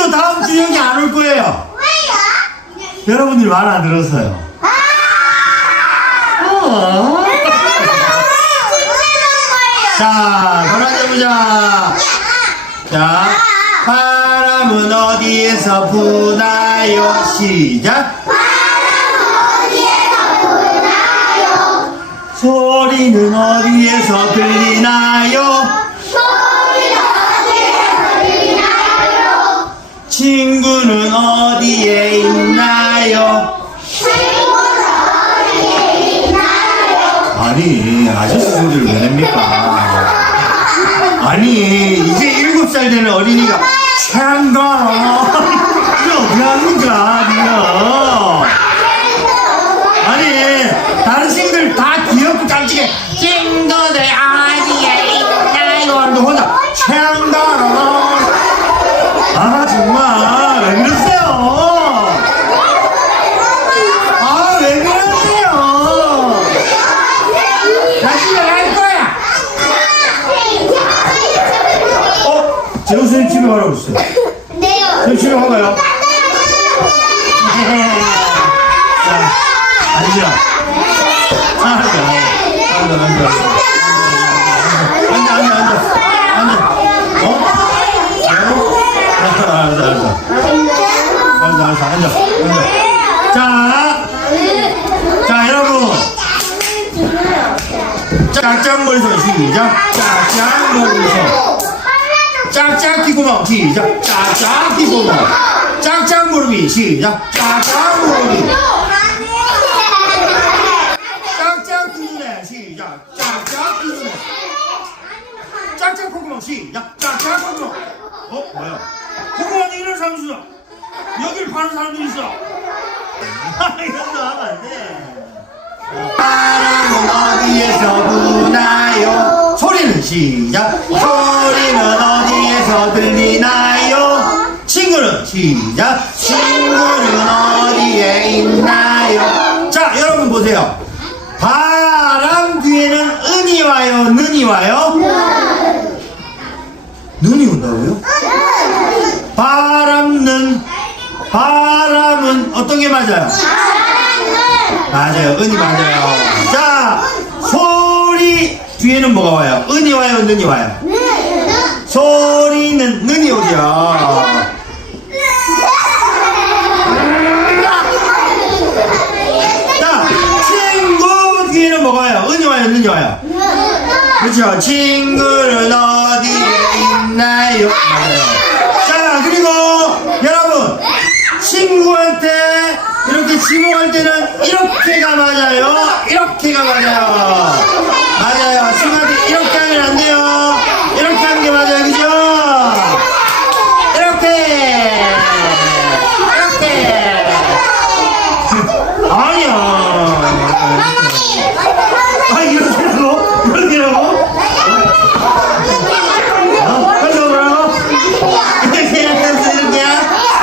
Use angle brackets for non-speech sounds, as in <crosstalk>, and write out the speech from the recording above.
지금도 다음 주 여기 안 올 거예요. 왜요? 여러분들이 말 안 들었어요. 어. 자, 돌아가보자. 자, 바람은 어디에서 부나요? 시작. 소리는 어디에서 들리나요? 아니, 아저씨 소리를 왜 냅니까? 아니, 이제 일곱 살 되는 어린이가 참가 이게 어떻게 합니까, 니가? 아니, 친구들 다 귀엽고 깜찍해. 어디에 있나요? 하는데 혼자 참가 아, 정말, 왜 그러세요? 아, 왜 그러세요? 나 집에 갈 거야! 어? 재호 선생님 집에 가라고 했어요. 선생님 집에 가봐요. 자, 앉아. 앉아. 앉아, 앉아. 앉아, 앉아, 앉아. 앉아. 어? 앉아, 앉아. 앉아, 앉아, 앉아. 앉아. 자, 자, 여러분. 짝짝머리손 시작. 짝짝머리손. 짝짝기 구멍 시작. 짝짝기 구멍. 짝짝 무릎이 시작. 짝짝 무릎이. 짝짝구멍 시작. 짝짝구멍. 짝짝 콧구멍 시작. 짝짝 콧구멍. 어 뭐야? 콧구멍에 이런 사람 있어. 여길 파는 사람도 있어. <laughs> 이런 거 하면 안 돼. 바람은 어디에서 부나요? 소리는 시작. 소리는 어 디에서 들리나요? 친구는 시작. 친구는 어디에 있나요? 자, 여러분 보세요. 바람 뒤에는 은이 와요, 눈이 와요? 눈이 온다고요? 바람은 바람은 어떤 게 맞아요? 맞아요. 은이 맞아요. 자, 소리 뒤에는 뭐가 와요? 은이 와요, 눈이 와요? 소리는 눈이 오죠. 자, 친구 뒤에는 뭐가 와요? 은이 와요, 눈이 와요? 그렇죠. 친구는 어디에 있나요? 맞아요. 자, 그리고 여러분, 친구한테 이렇게 지목할 때는 이렇게가 맞아요. 이렇게가. 맞아요.